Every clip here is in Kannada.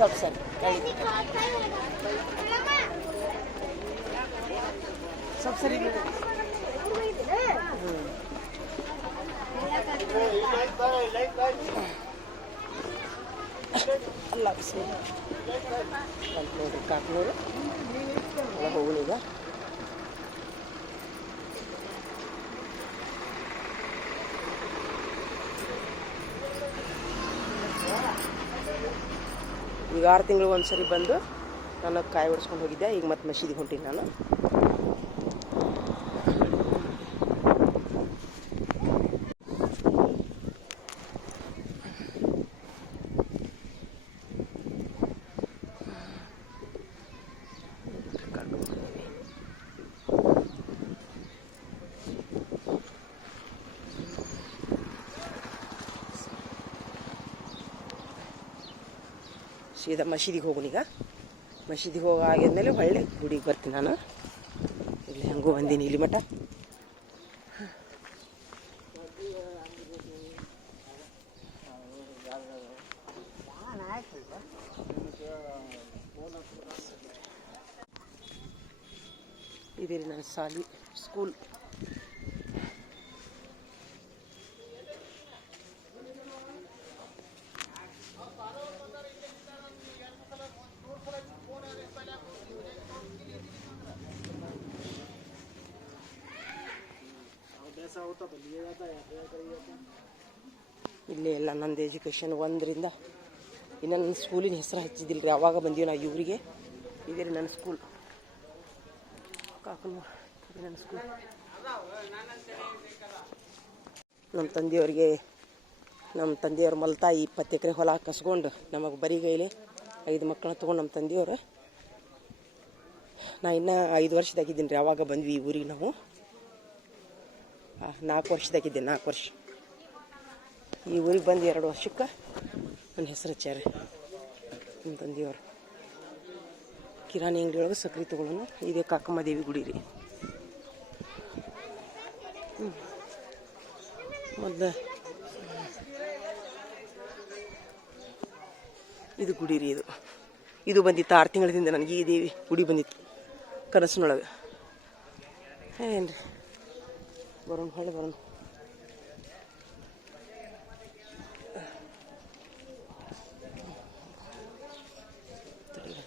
सब सर सब सरी ಅಲ್ಲ ಬಿಸಿ ಕಾಕ್ನೂರು ಎಲ್ಲ ಹೋಗೋಣ ಈಗ. ಈಗ 6 ತಿಂಗಳು ಒಂದ್ಸರಿ ಬಂದು ನಾನು ಕಾಯಿ ಹೊಡ್ಸ್ಕೊಂಡು ಹೋಗಿದ್ದೆ. ಈಗ ಮತ್ತೆ ಮಸೀದಿಗೆ ಹೊಂಟೀನಿ ನಾನು. ಸೀದಾ ಮಸೀದಿಗೆ ಹೋಗೋಣ ಈಗ. ಮಸೀದಿಗೆ ಹೋಗಾಗಿದ್ಮೇಲೆ ಒಳ್ಳೆ ಗುಡಿಗೆ ಬರ್ತೀನಿ ನಾನು. ಇಲ್ಲಿ ಹಂಗೂ ಬಂದೀನಿ ಇಲ್ಲಿ ಮಠ. ಇದೇ ರೀ ನನ್ನ ಸಾಲಿ ಸ್ಕೂಲ್. ಇಲ್ಲೇ ಎಲ್ಲ ನಂದು ಎಜುಕೇಷನ್ 1ರಿಂದ ಇನ್ನು ನನ್ನ ಸ್ಕೂಲಿನ ಹೆಸರು ಹಚ್ಚಿದ್ದಿಲ್ಲ ರೀ. ಅವಾಗ ಬಂದೀವಿ ನಾವು ಇವರಿಗೆ. ಇದೇ ರೀ ನನ್ನ ಸ್ಕೂಲ್ ಕಾಕನೂರು. ಇದು ನನ್ನ ಸ್ಕೂಲ್. ನಮ್ಮ ತಂದೆಯವ್ರ ಮಲ್ತಾಯಿ 20 ಎಕರೆ ಹೊಲ ಕಸ್ಕೊಂಡು ನಮಗೆ ಬರಿಗೈಲಿ 5 ಮಕ್ಕಳನ್ನ ತೊಗೊಂಡು ನಮ್ಮ ತಂದೆಯವರು. ನಾ ಇನ್ನೂ 5 ವರ್ಷದಾಗಿದ್ದೀನಿ ರೀ. ಆವಾಗ ಬಂದ್ವಿ ಈ ಊರಿಗೆ ನಾವು. 4 ವರ್ಷದಾಗಿದ್ದೆ. 4 ವರ್ಷ ಈ ಊರಿಗೆ ಬಂದು 2 ವರ್ಷಕ್ಕೆ ನನ್ನ ಹೆಸರು ಹಚ್ಚಾರೆ ನಮ್ಮ ತಂದೆಯವರು. ಕಿರಾಣಿ ಅಂಗಡಿ ಒಳಗೆ ಸಕ್ರೆ ತೊಗೊಳ್ಳೋಣ. ಇದೇ ಕಾಕಮ್ಮ ದೇವಿ ಗುಡಿ ರೀ. ಮೊದಲು ಇದು ಗುಡಿ ರೀ. ಇದು ಬಂದಿತ್ತು 6 ತಿಂಗಳಿಂದ ನನಗೆ. ಈ ದೇವಿ ಗುಡಿ ಬಂದಿತ್ತು ಕನಸಿನೊಳಗೆ. ಏನು ರೀ ಬರೋಣ ಹೊಳೆ ಬರೋಣ.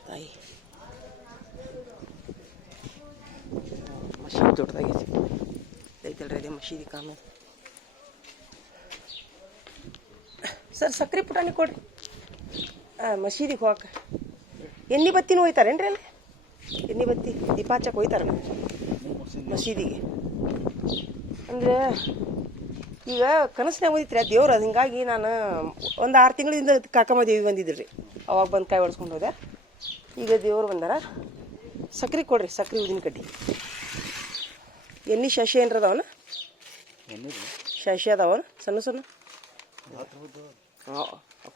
ತಾಯಿ ಮಸೀದಿ ದೊಡ್ಡದಾಗೈತಿ ಐತಲ್ರಿ. ಅದೇ ಮಸೀದಿ ಕಾಮ. ಸರ್ ಸಕ್ರೆ ಪುಟಾಣಿ ಕೊಡ್ರಿ. ಮಸೀದಿಗೆ ಹೋಗಕ್ಕೆ ಎಣ್ಣೆ ಬತ್ತಿನೂ ಹೋಯ್ತಾರೇನ್ರಿ ಅಲ್ಲಿ? ಎಣ್ಣೆ ಬತ್ತಿ ದೀಪ ಹಚ್ಚಕ್ಕೆ ಹೋಯ್ತಾರ ಮಸೀದಿಗೆ. ಅಂದರೆ ಈಗ ಕನಸಿನಾಗ ಬಂದಿತ್ತು ರೀ ದೇವ್ರು. ಅದು ಹಿಂಗಾಗಿ ನಾನು ಒಂದು 6 ತಿಂಗಳಿಂದ ಕಾಕಮ್ಮ ದೇವಿ ಬಂದಿದ್ರಿ ರೀ. ಅವಾಗ ಬಂದು ಕಾಯಿ ಹೊಡ್ಸ್ಕೊಂಡು ಹೋದೆ. ಈಗ ದೇವ್ರು ಬಂದಾರ. ಸಕ್ರೆ ಕೊಡ್ರಿ. ಸಕ್ರೆ ಉದಿನ ಕಡ್ಡಿ ಎಣ್ಣೆ ಶಶಿ ಏನ್ರ ಅದಾವನ? ಶಶಿ ಅದಾವನ ಸಣ್ಣ ಸಣ್ಣ? ಹಾಂ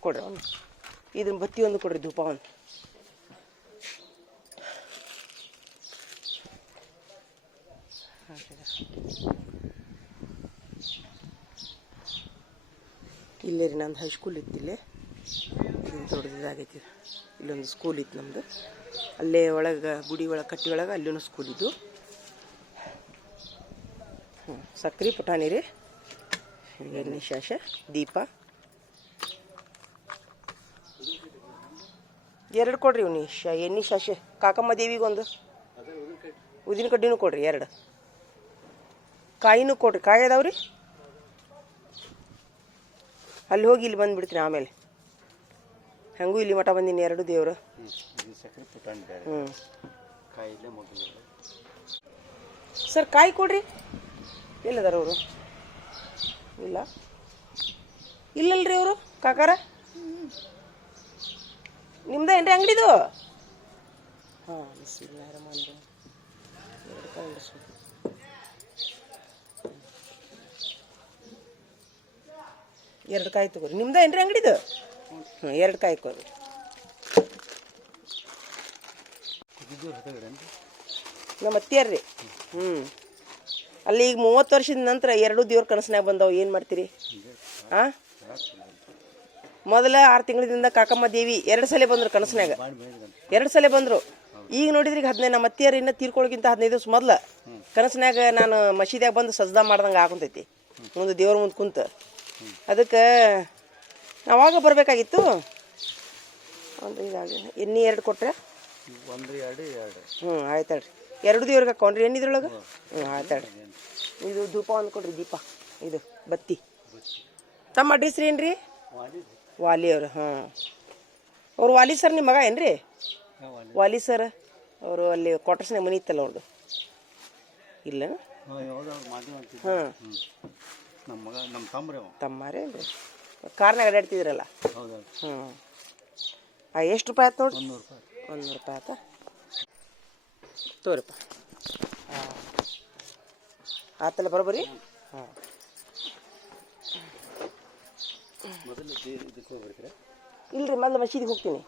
ಕೊಡ್ರಿ. ಅವನು ಇದನ್ನ ಬತ್ತಿ ಒಂದು ಕೊಡ್ರಿ. ಧೂಪ ಒಂದು. ಇಲ್ಲೇ ರೀ ನಂದು ಹೈಸ್ಕೂಲ್ ಇತ್ತು. ಇಲ್ಲೇ ದೊಡ್ಡದಾಗೈತಿ. ಇಲ್ಲೊಂದು ಸ್ಕೂಲ್ ಇತ್ತು ನಮ್ಮದು. ಅಲ್ಲೇ ಒಳಗೆ ಗುಡಿ ಒಳಗೆ ಕಟ್ಟಿ ಒಳಗೆ ಅಲ್ಲೂ ಸ್ಕೂಲ್ ಇದ್ದು. ಸಕ್ರೆ ಪುಟಾಣಿ ರೀ. ಎಣ್ಣೆ ಶಾಶ ದೀಪ 2 ಕೊಡ್ರಿ. ಇವ್ನಿ ಎಣ್ಣೆ ಶಾಶೆ ಕಾಕಮ್ಮ ದೇವಿಗೊಂದು ಉದಿನ ಕಡ್ಡಿನೂ ಕೊಡ್ರಿ. 2 ಕಾಯಿನೂ ಕೊಡ್ರಿ. ಕಾಯಿ ಅದಾವ್ರಿ. ಅಲ್ಲಿ ಹೋಗಿ ಇಲ್ಲಿ ಬಂದುಬಿಡ್ತೀನಿ ಆಮೇಲೆ. ಹೆಂಗೂ ಇಲ್ಲಿ ಮಠ ಬಂದೀನಿ ಎರಡು ದೇವ್ರು. ಸಕ್ಕರೆ ಪುಟಾಣಿ ಬೇರೆ ಹ್ಞೂ ಕಾಯಿಲೆ ಮೊದಲು. ಸರ್ ಕಾಯಿ ಕೊಡ್ರಿ. ಎಲ್ಲದಾರ ಅವರು? ಇಲ್ಲ ಇಲ್ಲಲ್ರಿ ಅವರು ಕಾಕಾರ. ನಿಮ್ದ ಏನ್ರಿ ಅಂಗಡಿದು? ಹಾಂ ಎರಡು ಕಾಯಿ ತಗೋರಿ. ನಿಮ್ದ ಏನ್ರಿ ಅಂಗಡಿದು? ಹ್ಞೂ 2 ಕಾಯಿ ಕೊಡ್ರಿ. ನಮ್ಮ ಅತ್ತಿಯಾರ್ರಿ. ಹ್ಞೂ ಅಲ್ಲಿ ಈಗ 30 ವರ್ಷದ ನಂತರ 2 ದೇವ್ರ ಕನಸಿನಾಗ ಬಂದವು. ಏನು ಮಾಡ್ತೀರಿ? ಹಾಂ ಮೊದಲ 6 ತಿಂಗಳಿಂದ ಕಾಕಮ್ಮ ದೇವಿ 2 ಸಲ ಬಂದರು ಕನಸಿನಾಗ. 2 ಸಲ ಬಂದರು. ಈಗ ನೋಡಿದ್ರಿ 15 ನಮ್ಮ ಅತ್ತಿಯರು ಇನ್ನೂ ತೀರ್ಕೊಳ್ಳೋಕ್ಕಿಂತ 15 ದಿವಸ ಮೊದಲು ಕನಸಿನಾಗ ನಾನು ಮಸೀದಿಯಾಗ ಬಂದು ಸಜ್ದಾ ಮಾಡ್ದಂಗೆ ಆಗುಂತೈತಿ ಮುಂದೆ ದೇವ್ರ ಮುಂದೆ ಕುಂತು. ಅದಕ್ಕೆ ನಾವಾಗ ಬರಬೇಕಾಗಿತ್ತು. ಒಂದು ಇದಾಗ ಎಣ್ಣೆ 2 ಕೊಟ್ರೆ? 1 2 ಹ್ಞೂ ಆಯ್ತು ಹೇಳ್ರಿ. 2 ದೇವ್ರಿಗೆ ಹಾಕೊಂಡ್ರಿ ಎಣ್ಣಿದ್ರೊಳಗೆ. ಹ್ಞೂ ಆಯ್ತು ಹೇಳ್ರಿ. ಇದು ಧೂಪ ಒಂದು ಕೊಡ್ರಿ. ದೀಪ ಇದು ಬತ್ತಿ. ತಮ್ಮ ಅಡ್ರೆಸ್ ರೀ ಏನ್ರಿ? ವಾಲಿ ಅವರು. ಹಾಂ ಅವ್ರು ವಾಲಿ ಸರ್ ನಿಮ್ಮ ಮಗ ಏನ್ರಿ? ವಾಲಿ ಸರ್ ಅವರು ಅಲ್ಲಿ ಕ್ವಾರ್ಟರ್ಸ್ನಾಗ ಮನೆ ಇತ್ತಲ್ಲ ಅವ್ರದ್ದು. ಇಲ್ಲ ಹಾಂ ನಮ್ಮ ಮಗ ನಮ್ಮ ತಮ್ಮರೇ ಅಲ್ರಿ. ಕಾರ್ನಾಗ ಅಡ್ಡಾಡ್ತಿದ್ರಲ್ಲ. ಹ್ಞೂ ಎಷ್ಟು ರೂಪಾಯಿ ಆಯ್ತು ನೋಡ್ರಿ? 100 ರೂಪಾಯಿ ಆಯ್ತಾ? ತೋರಿಪ್ಪ. ಹಾಂ ಆತಲ್ಲ ಬರೋಬರಿ. ಹಾಂ ಇಲ್ರಿ ಮೊದಲು ಮಸೀದಿಗೆ ಹೋಗ್ತೀನಿ.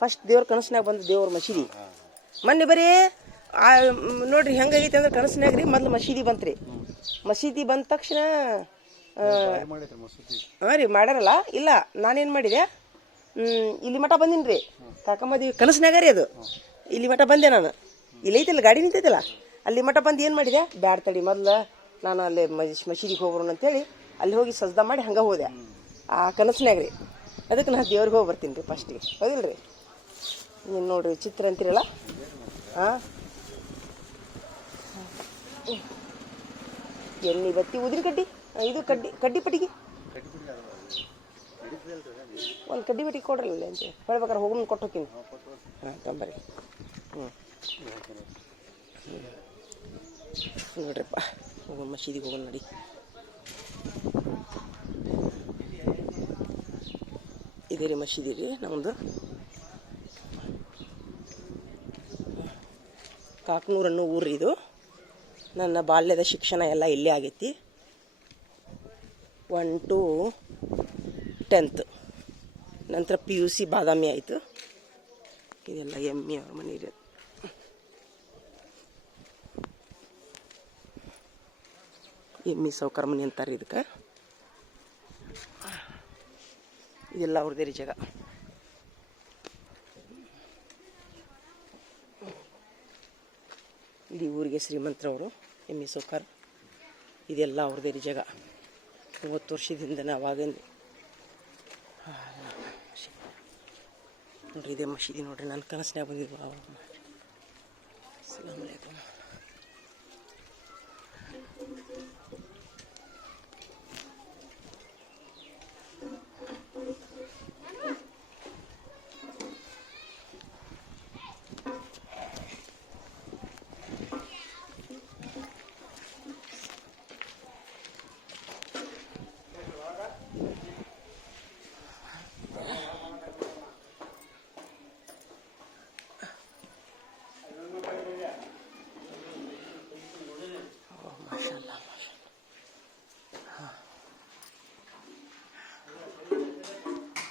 ಫಸ್ಟ್ ದೇವ್ರ ಕನಸಿನಾಗ ಬಂದು ದೇವ್ರ ಮಸೀದಿ ಮೊನ್ನೆ ಬರೀ ನೋಡ್ರಿ ಹೆಂಗಾಗೈತೆ ಅಂದ್ರೆ ಕನಸಿನಾಗ ರೀ ಮೊದಲು ಮಸೀದಿ ಬಂತ್ರಿ. ಮಸೀದಿ ಬಂದ ತಕ್ಷಣ ಹಾಂ ರೀ ಮಾಡ್ಯಾರಲ್ಲ. ಇಲ್ಲ ನಾನೇನು ಮಾಡಿದೆ, ಇಲ್ಲಿ ಮಠ ಬಂದೀನಿ ರೀ ಕಾಕಮ್ಮ ದೇವಿ ಕನಸಿನಾಗ ರೀ. ಅದು ಇಲ್ಲಿ ಮಠ ಬಂದೆ ನಾನು. ಇಲ್ಲಿ ಐತಲ್ಲ ಗಾಡಿ ನಿಂತೈತಲ್ಲ ಅಲ್ಲಿ ಮಠ ಬಂದು ಏನು ಮಾಡಿದೆ, ಬ್ಯಾಡ್ ತಡಿ ಮೊದಲು ನಾನು ಅಲ್ಲಿ ಮಸೀದಿಗೆ ಹೋಗ್ಬರೋಣ ಅಂತೇಳಿ ಅಲ್ಲಿ ಹೋಗಿ ಸಜ್ದಾ ಮಾಡಿ ಹಂಗೆ ಹೋದೆ ಆ ಕನಸಿನಾಗ ರೀ. ಅದಕ್ಕೆ ನಾನು ದೇವ್ರಿಗೆ ಹೋಗಿ ಬರ್ತೀನಿ ರೀ ಫಸ್ಟಿಗೆ. ಹೌದಿಲ್ಲ ರೀ? ನೀನು ನೋಡಿರಿ ಚಿತ್ರ ಅಂತೀರಲ್ಲ. ಹಾಂ ಎಣ್ಣೆ ಬತ್ತಿ ಉದಿರಿ ಕಡ್ಡಿ ಇದು ಕಡ್ಡಿ ಪಟ್ಟಿಗೆ ಒಂದು ಕಡ್ಡಿ ಬಟ್ಟಿಗೆ ಕೊಡ್ರಲ್ಲ ಅಂತ ಹೇಳ್ಬೇಕಾರೆ ಹೋಗಿ ಕೊಟ್ಟು ಹೋಗ್ತೀನಿ. ಹಾಂ ತಂಬರಿ. ಹ್ಞೂ ನೋಡ್ರಿಪ್ಪ ಹೋಗೋಣ ಮಸೀದಿಗೆ ಹೋಗೋಣ ನಡಿ. ಇದೇ ರೀ ಮಸೀದಿ ರೀ ನಮ್ಮದು. ಕಾಕನೂರು ಅನ್ನೋ ಊರು ಇದು. ನನ್ನ ಬಾಲ್ಯದ ಶಿಕ್ಷಣ ಎಲ್ಲ ಇಲ್ಲೇ ಆಗೈತಿ. 1 to 10th ನಂತರ PUC ಬಾದಾಮಿ ಆಯಿತು. ಇದೆಲ್ಲ ಎಮ್ಮೆ ಅವ್ರ ಮನೆ ಇದೆ. ಎಮ್ಮಿ ಸೌಕರ್ ಮನೆ ಅಂತಾರೆ ಇದಕ್ಕೆ. ಇದೆಲ್ಲ ಅವ್ರದ್ದೇ ರೀ ಜಾಗ. ಇಡೀ ಊರಿಗೆ ಶ್ರೀಮಂತರವರು ಎಮ್ಮಿ ಸೌಕರ್. ಇದೆಲ್ಲ ಅವ್ರದ್ದೇ ರೀ ಜಾಗ. 30 ವರ್ಷದಿಂದ ಅವಾಗಿಂದ ನೋಡ್ರಿ ಇದೇ ಮಸೀದಿ ನೋಡ್ರಿ. ನನ್ನ ಕನಸಿನಾಗ ಬಂದಿದ್ವು. ಅಸ್ಸಲಾಮು ಅಲೈಕುಮ್.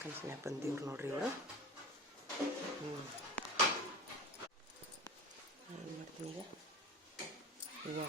ಕನಸಿನಾಗ ಬಂದಿವ್ರು ನೋಡ್ರಿ ಇವರು. ಏನು ಮಾಡ್ತೀನಿ ಈಗ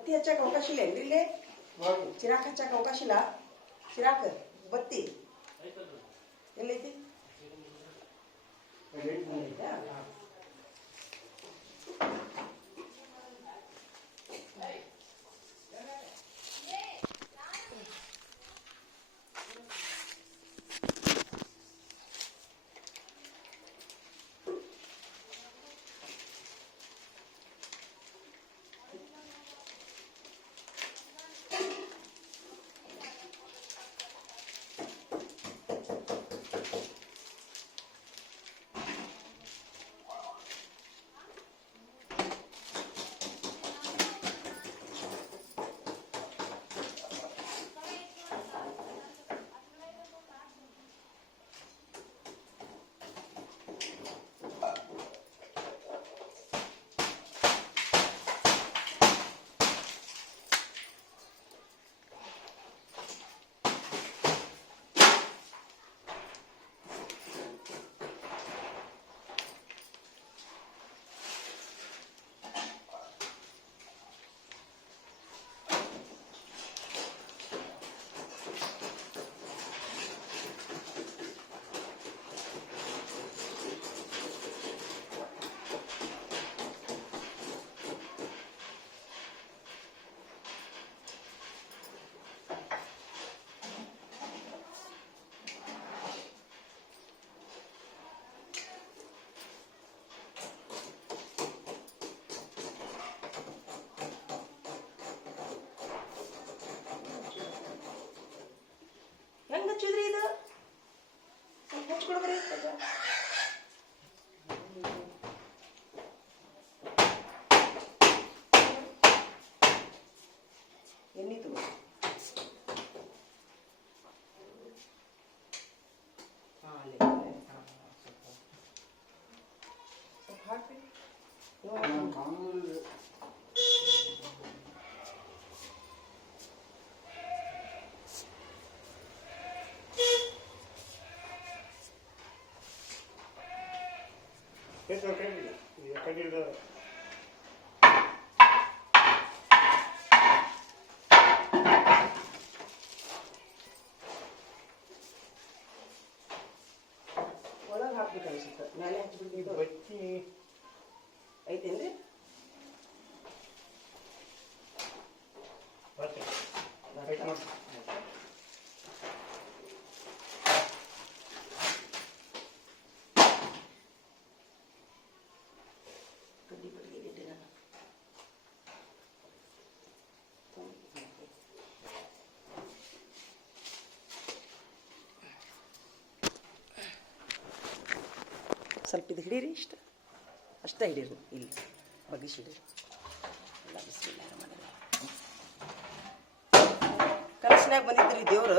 ಬತ್ತಿ ಹಚ್ಚಕ್ಕೆ ಅವಕಾಶ ಇಲ್ಲ ಏನ್ರಿ ಇಲ್ಲೇ ಚಿರಾಕ್ ಹಚ್ಚಕ್ಕೆ ಅವಕಾಶ ಇಲ್ಲ ಚಿರಾಕ್ ಬತ್ತಿ ಎಲ್ಲೈತಿ ಐತಾ? ಹೆಂಗ್ ಹಚ್ಚಿದ್ರಿ ಇದು ಸ್ವಲ್ಪ ಹಚ್ಕೊಡ್ರಿ ಎಣ್ಣಿತು ಸ್ವಲ್ಪ ಹಾಕ್ರಿ It's okay. You can do that. ಒಳಗೆ ಹಾಕ್ಬೇಕು ಅನ್ಸುತ್ತೆ ನಾನೇ ಹಾಕ್ಬಿಟ್ಟು ಬಚ್ಚಿ ಐತೇನ್ರಿ ಬಚ್ಚಿ ರೈಟ್ ಮಾಡಿ ಕಡ್ಡಿ ಪಟ್ಟಿಗೆ ಇಟ್ಟೆ ನಾನು ಸ್ವಲ್ಪ ಇದು ಹಿಡೀರಿ ಇಷ್ಟ ಅಷ್ಟೇ ಹಿಡೀರಿ ಇಲ್ಲಿ ಬಗ್ಗಿಸಿ ಹಿಡೀರಿ ಎಲ್ಲ ಬಿಸಿಲಿಲ್ಲ ಕನಸಿನಾಗ ಬಂದಿದ್ರಿ ದೇವ್ರು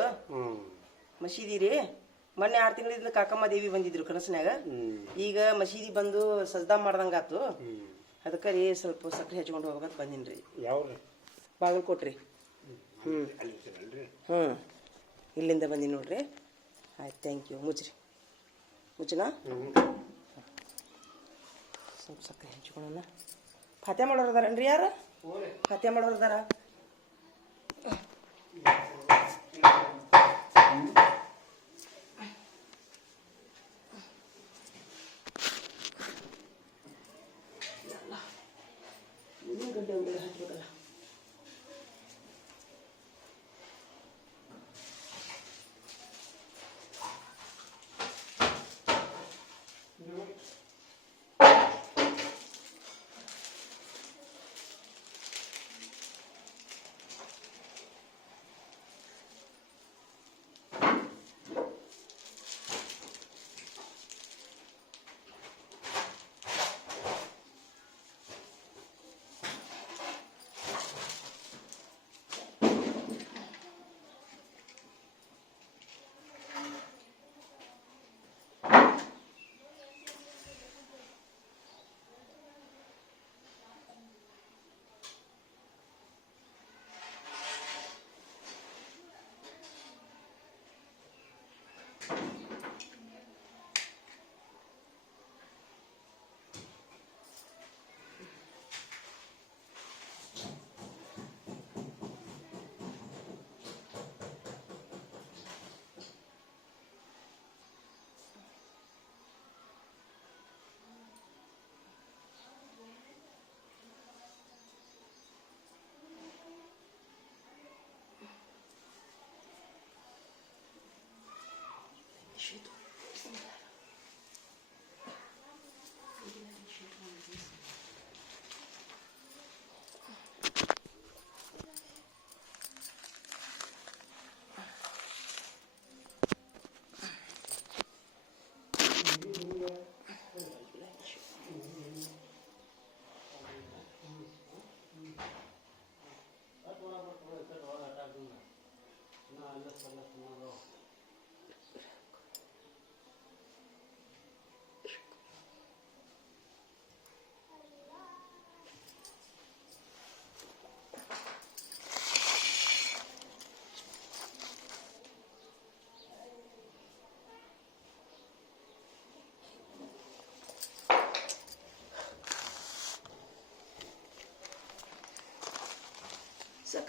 ಮಸೀದಿ ರೀ ಮೊನ್ನೆ 6 ತಿಂಗಳಿಂದ ಕಾಕಮ್ಮ ದೇವಿ ಬಂದಿದ್ರು ಕನಸಿನಾಗ ಈಗ ಮಸೀದಿ ಬಂದು ಸಜ್ದಾ ಮಾಡ್ದಂಗಾತು ಅದಕ್ಕೆ ರೀ ಸ್ವಲ್ಪ ಸಕ್ಕರೆ ಹಚ್ಕೊಂಡು ಹೋಗ್ಬೇಕಂತ ಬಂದಿನಿ ರೀ ಯಾವ್ರಿ ಬಾಗಲಕೋಟ್ರಿ ಹ್ಞೂ ಇಲ್ಲಿಂದ ಬಂದೀನಿ ನೋಡ್ರಿ ಆಯ್ತು ಥ್ಯಾಂಕ್ ಯು ಮುಚ್ಚ್ರಿ ಮುಚ್ಚನಾ ಸ್ವಲ್ಪ ಸಕ್ಕರೆ ಹಂಚ್ಕೊಳ್ಳೋಣ ಫಾತ್ಯ ಮಾಡೋರು ಅದಾರನ್ರಿ ಯಾರು ಫಾತ್ಯ ಮಾಡೋರು ಅದಾರ ಗಡ್ಡೆ ಉಂಡೆ ಹಚ್ಬೇಕಲ್ಲ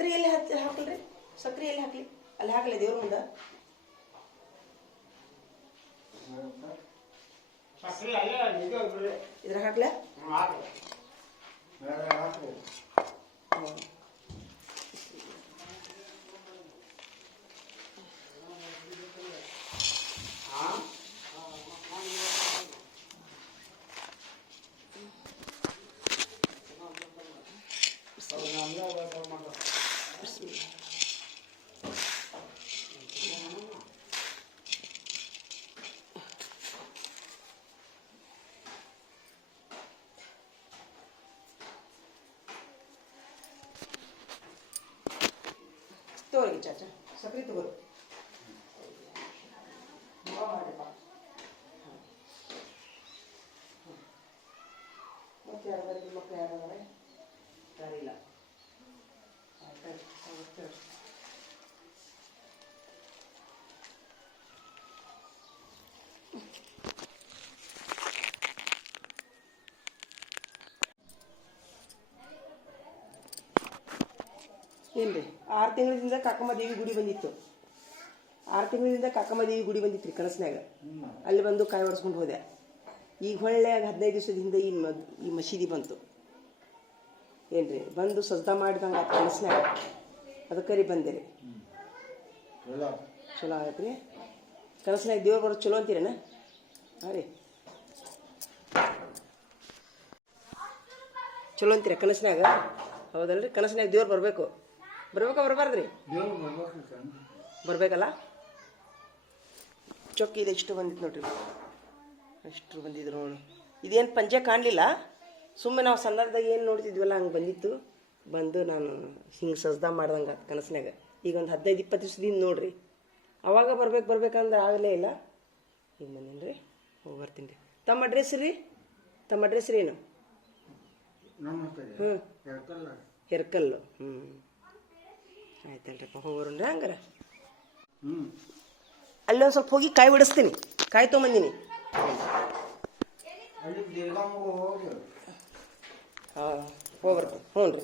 ಸಕ್ರೆ ಎಲ್ಲಿ ಹಾಕಲ್ರಿ ಸಕ್ರೆ ಎಲ್ಲಿ ಹಾಕ್ಲಿ ಅಲ್ಲಿ ಹಾಕಲಿ ದೇವ್ರ ಮುಂದೆ ಸಕ್ರೆ ಅಲ್ಲೇ ಇದು ಬಿಡ್ರಿ. ಇದ್ರಾಗ ಹಾಕ್ಲ ಹಾಕ್ರಿ. ಬೇರೆ ಹಾಕ್ರಿ. ಹಾ? ಅವ್ರು ನಮ್ದೇ ವ್ಯಾಪಾರ ಮಾಡ್ತಾರೆ. ತಗೋರಿ ಚಾಚಾ ಸಕ್ರೆ ತಗೋರಿ ಮತ್ತೆ ಯಾರು ಮಕ್ಕಳು ಯಾರು ಯಾರಿಲ್ಲ ಏನು ರೀ 6 ತಿಂಗಳಿಂದ ಕಾಕಮ್ಮ ದೇವಿ ಗುಡಿ ಬಂದಿತ್ತು 6 ತಿಂಗಳಿಂದ ಕಾಕಮ್ಮ ದೇವಿ ಗುಡಿ ಬಂದಿತ್ತು ರೀ ಕನಸ್ನಾಗ ಅಲ್ಲಿ ಬಂದು ಕಾಯಿ ಹೊಡ್ಸ್ಕೊಂಡು ಹೋದೆ ಈಗ ಹೊಳ್ಳೆ 15 ದಿವಸದ ಹಿಂದೆ ಈ ಮಸೀದಿ ಬಂತು ಏನು ರೀ ಬಂದು ಸಜ್ದಾ ಮಾಡಿದಂಗೆ ಆ ಕನಸ್ನಾಗ ಅದಕ್ಕೆ ರೀ ಬಂದೆ ರೀ ಚಲೋ ಆಗತ್ತೆ ರೀ ಕನಸ್ನಾಗ ದೇವ್ರು ಬರೋದು ಚಲೋ ಅಂತೀರೇನ ಹಾಂ ರೀ ಚಲೋ ಅಂತೀರ ಕನಸ್ನಾಗ ಹೌದಲ್ರಿ ಕನಸ್ನಾಗ ದೇವ್ರು ಬರಬೇಕು ಬರಬಾರ್ದು ರೀ ಬರಬೇಕಲ್ಲ ಚೊಕ್ಕ ಇದು ಎಷ್ಟು ಬಂದಿತ್ತು ನೋಡ್ರಿ ಎಷ್ಟು ಬಂದಿದ್ರು ನೋಡಿ ಇದೇನು ಪಂಚೆ ಕಾಣಲಿಲ್ಲ ಸುಮ್ಮನೆ ನಾವು ಸಣ್ಣದಾಗ ಏನು ನೋಡ್ತಿದ್ವಲ್ಲ ಹಂಗೆ ಬಂದಿತ್ತು ಬಂದು ನಾನು ಹಿಂಗೆ ಸಜ್ದಾ ಮಾಡ್ದಂಗೆ ಕನಸ್ನಾಗ ಈಗ ಒಂದು 15-20 ದಿವ್ಸದಿಂದ ನೋಡ್ರಿ ಅವಾಗ ಬರ್ಬೇಕಂದ್ರೆ ಆಗಲೇ ಇಲ್ಲ ಈಗ ಬಂದೀನಿ ರೀ ಹೋಗಿ ಬರ್ತೀನಿ ರೀ ತಮ್ಮ ಅಡ್ರೆಸ್ ರೀ ಏನು ಹ್ಞೂ ಹೆರ್ಕಲ್ಲು ಆಯ್ತಲ್ರಿಪ್ಪ ಹೋಗೋಣ್ರಿ ಹಂಗಾರ ಅಲ್ಲಿ ಒಂದು ಸ್ವಲ್ಪ ಹೋಗಿ ಕಾಯಿ ಬಿಡಿಸ್ತೀನಿ ಕಾಯಿ ತೊಗೊಂಬಂದಿನಿ ಹಾಂ ಹೋಗ್ಬರ್ತೀನಿ ಹ್ಞೂ ರೀ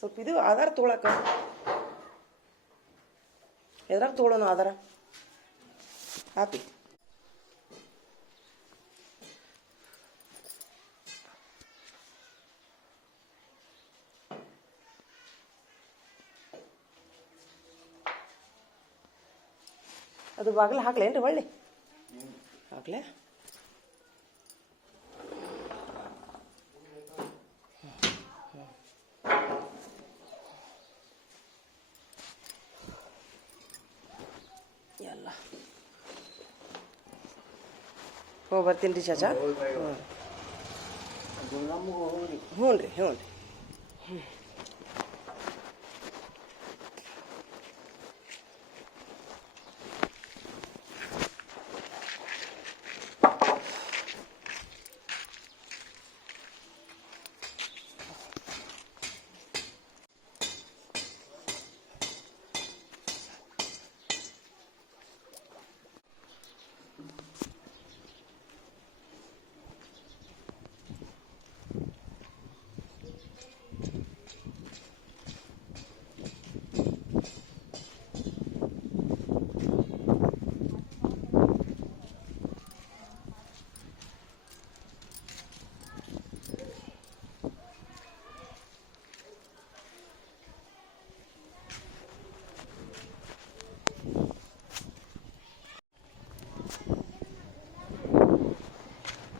ಸ್ವಲ್ಪ ಇದು ಆಧಾರ ತೊಗೊಳಕ ಎದ್ರಾಗ ತೊಗೊಳೋಣ ಆಧಾರ ಹಾಕಿ ಅದು ಬಾಗಿಲು ಹಾಕ್ಲೇನ್ರಿ ಹೊಳ್ಳಿ ಹಾಕ್ಲೆ ಎಲ್ಲ ಹೋಗಿ ಬರ್ತೀನಿ ರೀ ಚಾಚಾ ಹ್ಞೂ ರೀ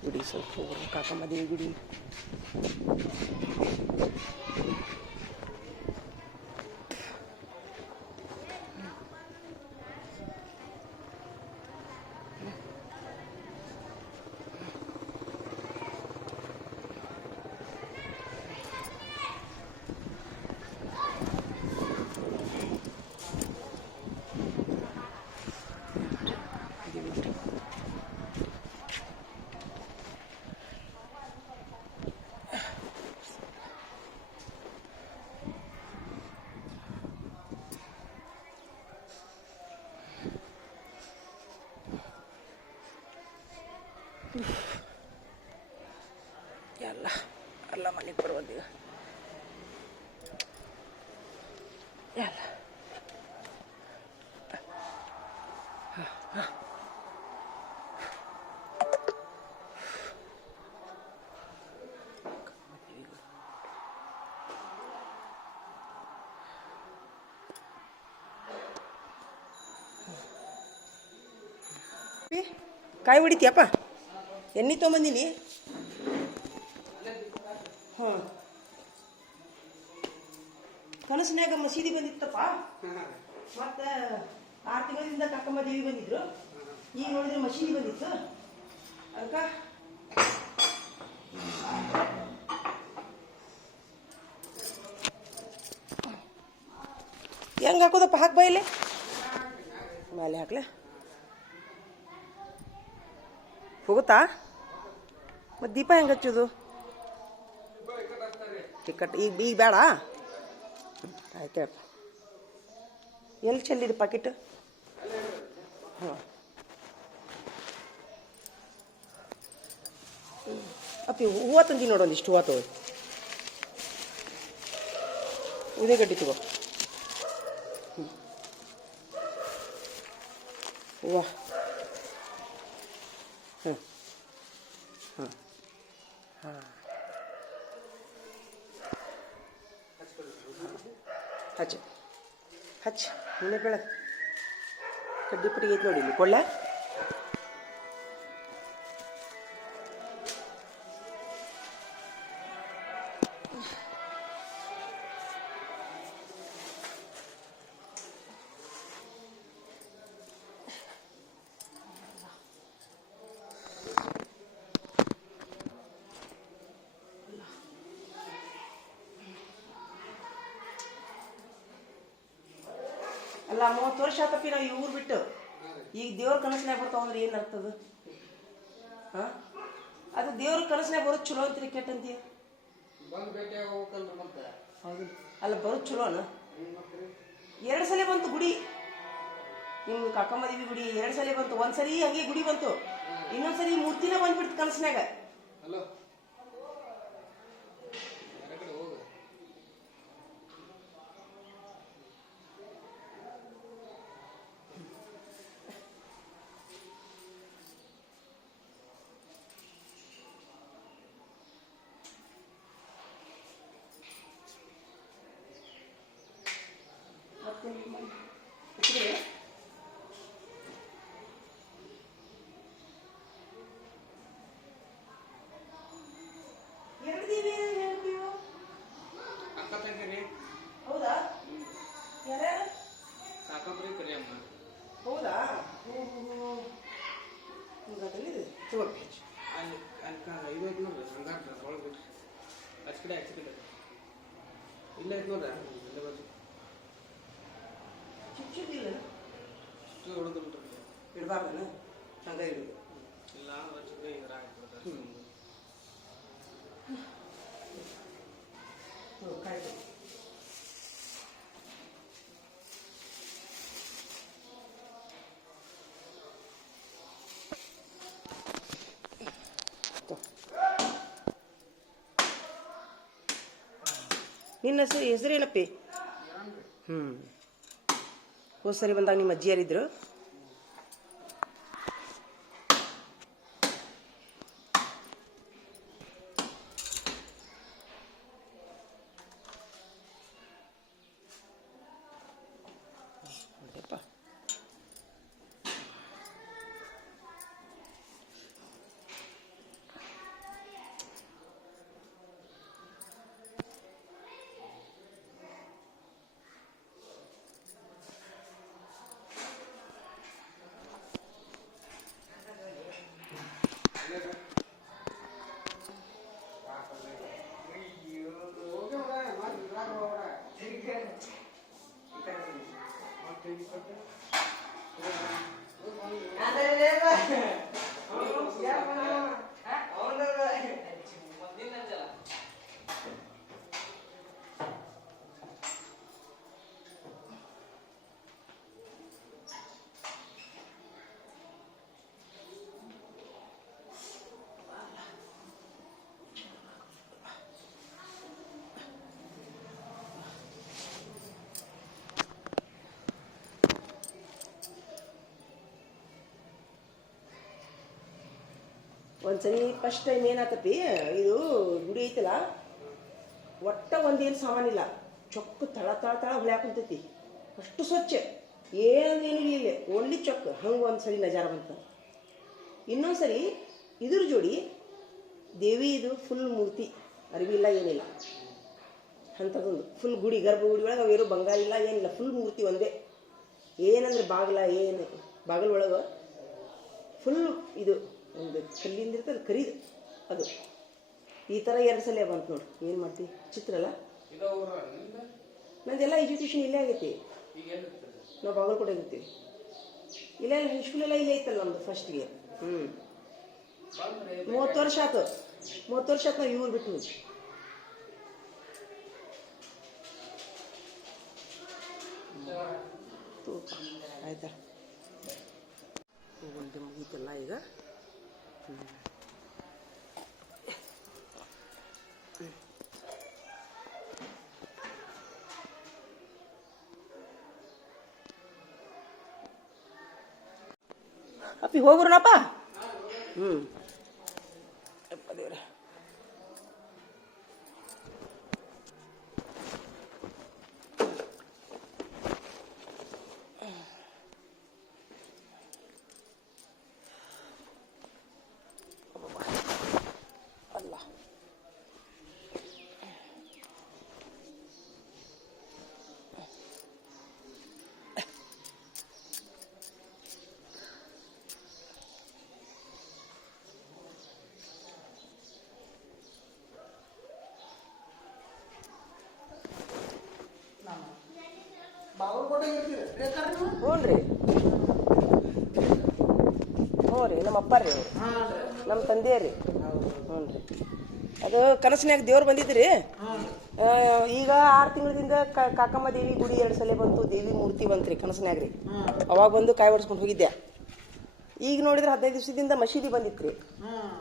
ಗುಡಿ ಸ್ವಲ್ಪ ಹೋಗ್ರಿ ಕಾಕಮ್ಮ ದೇವಿ ಗುಡಿ ಎಲ್ಲ ಎಲ್ಲ ಮನೆಗೆ ಬರುವಂತೀಗ ಎಲ್ಲ ಕಾಯಿ ಹೊಡಿತೀಯಪ್ಪ ಎಣ್ಣೆ ತೊಗೊಂಬಂದಿನಿ ಹಾಂ ಕನಸಿನಾಗ ಮಸೀದಿ ಬಂದಿತ್ತಪ್ಪ ಮತ್ತು 6 ತಿಂಗಳಿಂದ ಕಾಕಮ್ಮ ದೇವಿ ಬಂದಿದ್ರು ಈಗ ನೋಡಿದ್ರೆ ಮಸೀದಿ ಬಂದಿತ್ತು ಅದಕ್ಕೆ ಹೆಂಗೆ ಹಾಕೋದಪ್ಪ ಹಾಕಿ ಬಾಯಿಲೆ ಮೇಲೆ ಹಾಕ್ಲೆ ಹೋಗುತ್ತಾ ಮತ್ತು ದೀಪ ಹೆಂಗೆ ಹಚ್ಚೋದು ಟಿಕಟ್ ಈಗ ಈಗ ಬೇಡ ಆಯ್ತಪ್ಪ ಎಲ್ಲಿ ಚೆಲ್ಲಿರಿ ಪಾಕಿಟ್ ಹಾಂ ಅಪ್ಪಿ ಹೂವು ತಂದಿ ನೋಡೊಂದಿಷ್ಟು ಹೂವು ತಗೋ ಉದೇ ಗಡ್ಡಿ ತಗೋ ಹೂವು ಹ್ಞೂ ಹಾಂ ಹಾಂ ಹಚ್ಚ ಹಚ್ಚ ನೀನೇ ಬೆಳಗ್ಗೆ ಕಡ್ಡಿ ಪುಡಿ ಐತೆ ನೋಡಿ ಇಲ್ಲಿ ಕೊಳ್ಳ ಅಲ್ಲ 30 ವರ್ಷ ಆತಪ್ಪಿ ನಾವು ಈ ಊರು ಬಿಟ್ಟು ಈಗ ದೇವ್ರ ಕನಸಿನಾಗ ಬರ್ತಾವ ಅಂದ್ರೆ ಏನು ಅರ್ಥದ ಹಾಂ ಅದು ದೇವ್ರ ಕನಸಿನಾಗ ಬರೋದು ಚಲೋ ಅಂತೀರಿ ಕೆಟ್ಟಂತೀಯ ಹೌದು ಅಲ್ಲ ಬರೋದು ಚಲೋನ 2 ಸಲ ಬಂತು ಗುಡಿ ನಿಮ್ಮ ಕಾಕಮ್ಮ ದೇವಿ ಗುಡಿ 2 ಸಲ ಬಂತು ಒಂದ್ಸರಿ ಹಂಗೆ ಗುಡಿ ಬಂತು ಇನ್ನೊಂದ್ಸರಿ ಮೂರ್ತಿನೇ ಬಂದ್ಬಿಡ್ತು ಕನಸಿನಾಗ ಹೌದಾ ಯಾರ್ಯಾರು ಹೌದಾ ಚುಚ್ಚುದಿಲ್ಲ ಇಡಬಾರ್ದನ ಹಂಗ ಇಡುದು ಕಾಯ್ತು ನಿನ್ನ ಹೆಸರೇನಪ್ಪಿ ಹೋದ ಸರಿ ಬಂದಾಗ ನಿಮ್ಮ ಅಜ್ಜಿ ಯಾರಿದ್ರು ಒಂದ್ಸರಿ ಫಸ್ಟ್ ಟೈಮ್ ಏನಾಕತಿ ಇದು ಗುಡಿ ಐತಲ್ಲ ಒಟ್ಟ ಒಂದೇನು ಸಾಮಾನಿಲ್ಲ ಚೊಕ್ಕ ತಳ ತಳ ತಳ ಹೊಳ್ಯಾಕುಂತೈತಿ ಅಷ್ಟು ಸ್ವಚ್ಛ ಏನೇನು ಇಲ್ಲ ಓನ್ಲಿ ಚೊಕ್ಕ ಹಂಗೆ ಒಂದ್ಸರಿ ನಜಾರ ಬಂತ. ಇನ್ನೊಂದ್ಸರಿ ಇದ್ರ ಜೋಡಿ ದೇವಿ ಇದು ಫುಲ್ ಮೂರ್ತಿ ಅರಿವಿ ಇಲ್ಲ ಏನಿಲ್ಲ ಅಂಥದ್ದೊಂದು ಫುಲ್ ಗುಡಿ ಗರ್ಭಗುಡಿ ಒಳಗೆ ಅವೇರು ಬಂಗಾರ ಇಲ್ಲ ಏನಿಲ್ಲ ಫುಲ್ ಮೂರ್ತಿ ಒಂದೇ. ಏನಂದ್ರೆ ಬಾಗಿಲ ಏನು ಬಾಗಿಲ ಒಳಗೆ ಫುಲ್ ಇದು ಒಂದು ಕಲ್ಲಿಂದ ಇರ್ತದೆ ಕರೀದು ಅದು ಈ ಥರ 2 ಸಲ ಬಂತು ನೋಡಿ. ಏನು ಮಾಡ್ತೀವಿ ಚಿತ್ರ ಅಲ್ಲ. ನಂದೆಲ್ಲ ಎಜುಕೇಷನ್ ಇಲ್ಲೇ ಆಗೈತಿ. ನಾವು ಬಾಗಲಕೋಟೆ ಇರ್ತೀವಿ. ಇಲ್ಲೇ ಹೈಸ್ಕೂಲೆಲ್ಲ ಇಲ್ಲೇ ಐತಲ್ಲ ನಮ್ಮದು ಫಸ್ಟ್ಗೆ. 30 ವರ್ಷ ಆಯ್ತು. 30 ವರ್ಷ ಆಯ್ತು ನಾವು ಇವ್ರು ಬಿಟ್ಟು. ಆಯ್ತಾ ಒಂದು ಮುಗೀತಲ್ಲ ಈಗ. ಅಪ್ಪಿ ಹೋಗ್ರನಪ್ಪ. ಅಪ್ಪ ದೇವ್ರೆ ಅಲ್ಲ ಬಾಗಲಕೋಟೆಗೆ ಇರ್ತೀರಿ ಹ್ಞೂ ರೀ. ಹ್ಞೂ ರೀ ನಮ್ಮ ಅಪ್ಪ ರೀ ಅವರು ನಮ್ಮ ತಂದೆ ರೀ. ಹ್ಞೂ ರೀ ಅದು ಕನಸಿನಾಗ ದೇವ್ರು ಬಂದಿದ್ರಿ. ಈಗ 6 ತಿಂಗಳಿಂದ ಕಾಕಮ್ಮ ದೇವಿ ಗುಡಿ 2 ಸಲ ಬಂತು. ದೇವಿ ಮೂರ್ತಿ ಬಂತ್ರಿ ಕನಸಿನಾಗ ರೀ. ಅವಾಗ ಬಂದು ಕಾಯಿ ಹೊಡ್ಸ್ಕೊಂಡು ಹೋಗಿದ್ದೆ. ಈಗ ನೋಡಿದ್ರೆ 15 ದಿವಸದಿಂದ ಮಸೀದಿ ಬಂದಿತ್ತು ರೀ.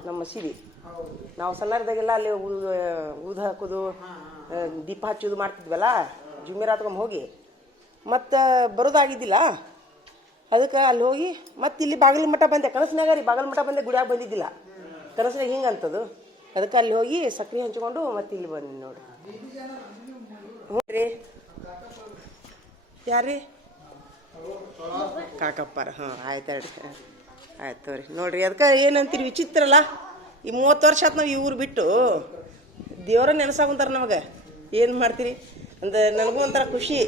ನಮ್ಮ ಮಸೀದಿ ನಾವು ಸಣ್ಣದಾಗೆಲ್ಲ ಅಲ್ಲಿ ಊದ ಹಾಕೋದು ದೀಪ ಹಚ್ಚೋದು ಮಾಡ್ತಿದ್ವಲ್ಲ ಜುಮ್ಮೆರಾತ್ಗೊಮ್ಮೆ ಹೋಗಿ. ಮತ್ತು ಬರೋದಾಗಿದ್ದಿಲ್ಲ ಅದಕ್ಕೆ ಅಲ್ಲಿ ಹೋಗಿ ಮತ್ತೆ ಇಲ್ಲಿ ಬಾಗಿಲು ಮಠ ಬಂದೆ. ಕನಸಿನಾಗ ರೀ ಬಾಗಿಲು ಮಠ ಬಂದೆ, ಗುಡಿಯಾಗ ಬಂದಿದ್ದಿಲ್ಲ. ಕನಸಿನಾಗ ಹಿಂಗೆ ಅಂತದು. ಅದಕ್ಕೆ ಅಲ್ಲಿ ಹೋಗಿ ಸಕ್ರೆ ಹಂಚ್ಕೊಂಡು ಮತ್ತೆ ಇಲ್ಲಿ ಬಂದು ನೋಡಿ. ಹ್ಞೂ ರೀ. ಯಾರ್ರೀ? ಕಾಕಪ್ಪರ. ಹಾಂ ಆಯ್ತು ಹೇಳ್ರಿ. ಆಯ್ತು ರೀ ನೋಡಿರಿ. ಅದಕ್ಕೆ ಏನಂತೀರಿ ವಿಚಿತ್ರ ಅಲ್ಲ. ಈ 30 ವರ್ಷ ಆಯ್ತು ನಾವು ಈ ಊರು ಬಿಟ್ಟು. ದೇವ್ರ ನೆನೆಸಾಕುಂತಾರೆ ನಮಗೆ. ಏನು ಮಾಡ್ತೀರಿ ಅಂದ್ರೆ ನನಗೂ ಒಂಥರ ಖುಷಿ.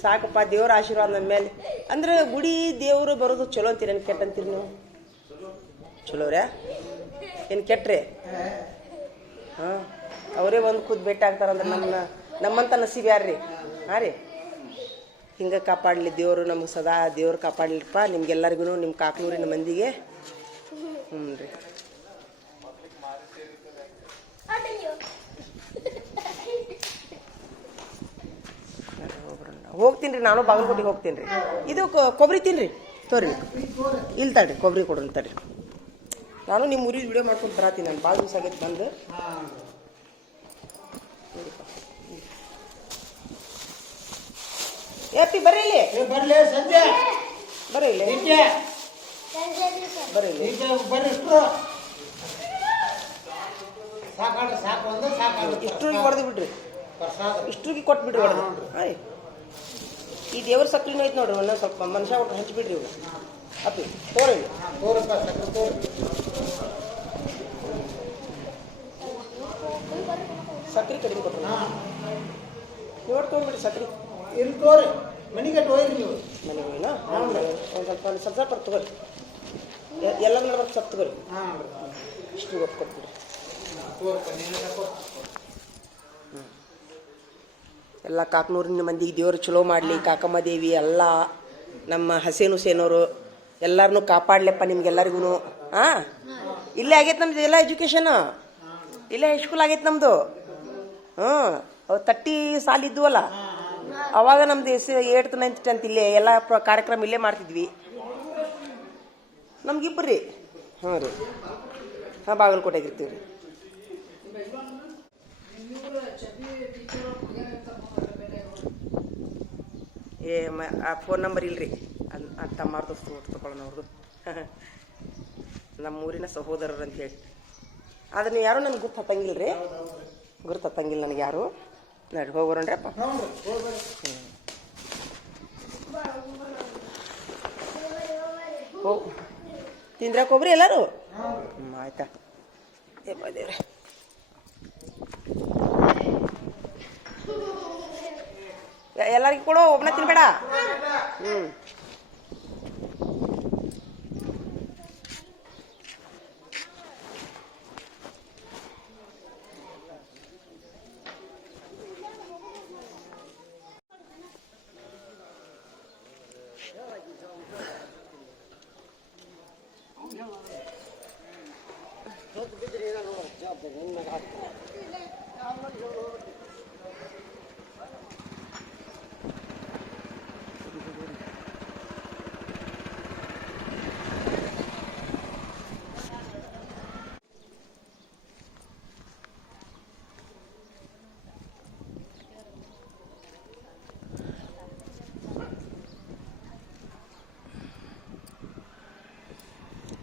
ಸಾಕಪ್ಪ ದೇವ್ರ ಆಶೀರ್ವಾದ ನಮ್ಮ ಮೇಲೆ. ಅಂದ್ರೆ ಗುಡಿ ದೇವರು ಬರೋದು ಚಲೋ ಅಂತೀರಿ ಏನು ಕೆಟ್ಟ ಅಂತೀರಿ ನೀವು? ಚಲೋ ರೀ. ಏನು ಕೆಟ್ಟ್ರಿ? ಹಾಂ ಅವರೇ ಒಂದು ಖುದ್ದು ಭೇಟಿ ಆಗ್ತಾರಂದ್ರೆ ನಮ್ಮಂತ ನಸೀಬ್ ಯಾರ್ರಿ? ಹಾಂ ರೀ. ಹಿಂಗೆ ಕಾಪಾಡಲಿ ದೇವರು ನಮಗೆ ಸದಾ. ದೇವ್ರು ಕಾಪಾಡಲಿಪ್ಪ ನಿಮ್ಗೆಲ್ಲರಿಗೂ, ನಿಮ್ಮ ಕಾಕನೂರಿನ ಮಂದಿಗೆ. ಹ್ಞೂ ರೀ. ಹೋಗ್ತೀನಿ ರೀ ನಾನು ಬಾಗಲಕೋಟೆಗೆ ಹೋಗ್ತೀನಿ ರೀ. ಇದು ಕೊಬ್ಬರಿ ತಿನ್ನಿರಿ ತೋರಿ. ಇಲ್ಲಿ ತಡ್ರಿ ಕೊಬ್ಬರಿ ಕೊಡ್ರಿ ತಡ್ರಿ. ನಾನು ನಿಮ್ಮ ಊರಿಗೆ ವಿಡಿಯೋ ಮಾಡ್ಕೊಂಡು ಬರತ್ತೀನಿ. ನಾನು ಭಾಳ ದಿವಸ ಆಗೈತೆ ಬಂದು. ಏಪಿ ಬರ್ರಿ ಇಲ್ಲಿ. ಬರ್ಲಿ ಸಂಜೆ ಬರ್ರಿ ಇಲ್ಲಿ. ಬರ್ರಿ ಇಲ್ಲಿ. ಬರ್ರಿ ಇಷ್ಟರು ಸಾಕಾಡ್ರಿ. ಸಾಕು ಅಂದ್ರೆ ಸಾಕಾಗ ಇಷ್ಟ್ರಿಗೆ ಹೊಡೆದು ಬಿಡ್ರಿ. ಪ್ರಸಾದ ಇಷ್ಟ್ರಿಗೆ ಕೊಟ್ಬಿಡ್ರಿ ಹೊಡೆದು. ಆಯ್ ಈ ದೇವ್ರ ಸಕ್ರಿನೂ ಐತೆ ನೋಡ್ರಿ. ಒಂದೊಂದು ಸ್ವಲ್ಪ ಮನುಷ್ಯ ಒಟ್ಟು ಹಂಚ್ಬಿಡ್ರಿ ಇವ್ರು. ಅಪ್ಪಿ ತೋರಿ ತೋರಪ್ಪ ಸಕ್ಕರೆ ತೋರಿ. ಸಕ್ರೆ ಕಡಿಮೆ ಕೊಟ್ರಿ. ನೋಡಿ ತೊಗೊಂಡ್ಬಿಡ್ರಿ ಸಕ್ರೆ. ಇಲ್ಲಿ ತೋರಿ ಮನೆಗೆ ಹೋಯ್ರಿ ನೀವು. ಮನೆಗೆ ಹೋಯ್ನಾ? ಒಂದು ಸ್ವಲ್ಪ ತಗೋರಿ. ಎಲ್ಲ ನಡ್ಬೇಕು ಸ್ವಲ್ಪ ತಗೋರಿ. ಇಷ್ಟು ಒತ್ತು ಕೊಟ್ಬಿಡ್ರಿ. ಎಲ್ಲ ಕಾಕನೂರಿನ ಮಂದಿಗೆ ದೇವರು ಚಲೋ ಮಾಡಲಿ. ಕಾಕಮ್ಮ ದೇವಿ ಎಲ್ಲ ನಮ್ಮ ಹಸೇನ್ ಹುಸೇನವರು ಎಲ್ಲರನ್ನೂ ಕಾಪಾಡಲಪ್ಪ ನಿಮ್ಗೆಲ್ಲರಿಗೂ. ಹಾಂ ಇಲ್ಲೇ ಆಗೈತೆ ನಮ್ದು ಎಲ್ಲ ಎಜುಕೇಷನ್. ಇಲ್ಲೇ ಹೈಸ್ಕೂಲ್ ಆಗೈತೆ ನಮ್ಮದು. ಹ್ಞೂ ಅವು 30 ಸಾಲ ಇದ್ವಲ್ಲ ಅವಾಗ ನಮ್ದು 8th 9th 10th ಇಲ್ಲೇ ಎಲ್ಲ ಕಾರ್ಯಕ್ರಮ ಇಲ್ಲೇ ಮಾಡ್ತಿದ್ವಿ. ನಮ್ಗಿಬ್ಬರು ರೀ. ಹಾಂ ರೀ. ಹಾಂ ಬಾಗಲಕೋಟೆಗೆ ಇರ್ತೀವಿ ರೀ. ಆ ಫೋನ್ ನಂಬರ್ ಇಲ್ರಿ. ಅದು ತಮ್ಮಾರ್ದು ತಗೊಳ್ಳೋಣ ಅವ್ರದ್ದು. ನಮ್ಮ ಊರಿನ ಸಹೋದರರು ಅಂತ ಹೇಳಿ. ಆದ್ರೆ ನೀವು ಯಾರು ನನಗೆ ಗುರ್ತು ಹತ್ತಂಗಿಲ್ಲ ರೀ, ಗುರ್ತು ಹತ್ತಂಗಿಲ್ಲ ನನಗೆ ಯಾರು. ನಡಿ ಹೋಗೋಣ್ರಿ ಅಪ್ಪ. ಹೋಗಿ ತಿಂದ್ರಾಕ ಹೋಗ್ರಿ ಎಲ್ಲರೂ. ಆಯ್ತಾ ದೇವ್ರೆ. ಎಲ್ಲರಿಗೂ ಕೊಡು, ಒಬ್ಬನ ತಿನ್ಬೇಡ.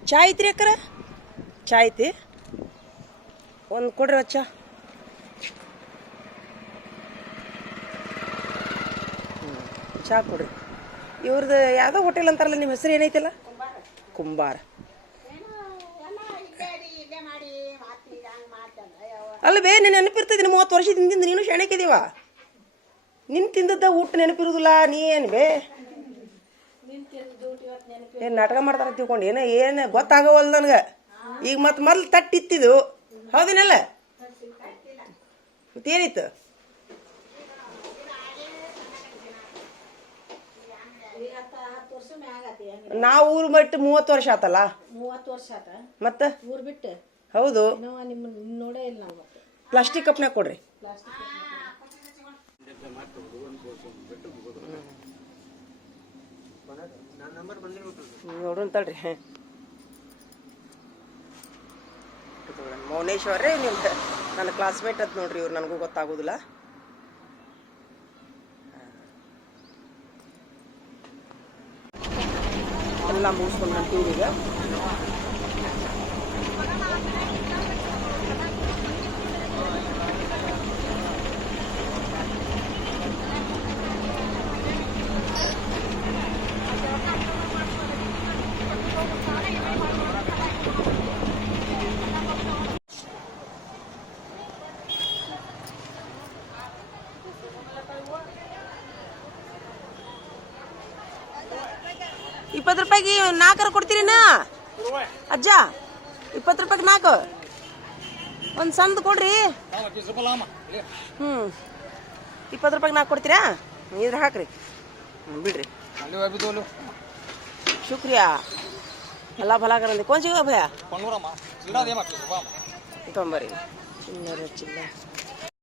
ಚಾ ಐತ್ರಿ ಅಕ್ಕರ? ಚಾ ಐತಿ, ಒಂದು ಕೊಡ್ರಿ ಚಾ. ಚಾ ಕೊಡ್ರಿ. ಇವ್ರದ್ದು ಯಾವುದೋ ಹೋಟೆಲ್ ಅಂತಾರಲ್ಲ, ನಿಮ್ಮ ಹೆಸರು ಏನೈತಲ್ಲ? ಕುಂಬಾರ. ಅಲ್ಲ ಬೇ, ನೀನು ನೆನಪಿರ್ತೈತಿ 30 ವರ್ಷದ ಹಿಂದಿಂದ. ನೀನು ಶೆಣಕಿದೀವ, ನಿನ್ನ ತಿಂದದ್ದ ಊಟ ನೆನಪಿರುದಿಲ್ಲ. ನೀ ಏನು ಬೇ ಏನು ನಾಟಕ ಮಾಡ್ತಾರ ತಿಳ್ಕೊಂಡು? ಏನು ಗೊತ್ತಾಗವಲ್ಲ ನನಗೆ ಈಗ. ಮತ್ತೆ ಮೊದ್ಲು ತಟ್ಟಿತ್ತಿದ್ದು ಹೌದೇನಲ್ಲ? ಮತ್ತೇನಿತ್ತು? ನಾವು ಊರು ಬಿಟ್ಟು 30 ವರ್ಷ ಆತಲ್ಲ. 30 ವರ್ಷ ಆತ ಮತ್ತೆ ಊರ್ ಬಿಟ್ಟು. ಹೌದು. ನೋಡೇ ಇಲ್ಲ ನಾವು. ಪ್ಲಾಸ್ಟಿಕ್ ಕಪ್ನಾಗ ಕೊಡ್ರಿ. ನೋಡ್ರಿ ತಡ್ರಿ. ಮೌನೇಶ್ವರೇ ನಿಮ್ಮ ನನ್ನ ಕ್ಲಾಸ್ಮೇಟ್ ಅಂತ ನೋಡ್ರಿ. ಇವ್ರು ನನಗೂ ಗೊತ್ತಾಗೋದಿಲ್ಲ. ಎಲ್ಲ ಮುಗಿಸ್ಕೊಂಡು ಹೊಂಟೀವಿ ಈಗ. ₹20 4 ಕೊಡ್ತೀರಿನಾ ಅಜ್ಜ? ₹20 4 ಒಂದು ಸಂದ್ ಕೊಡ್ರಿ. ₹20 4 ಕೊಡ್ತೀರಾ? ಇದ್ರ ಹಾಕ್ರಿ. ಬಿಡ್ರಿ. ಶುಕ್ರಿಯಾ. ಅಲ್ಲ ಭಲಾ ಕರಂದಿ. कौन सी भैया? ತೊಂಬರಿ ಚಿಲ್ಲರೆ ಚಿಲ್ಲ.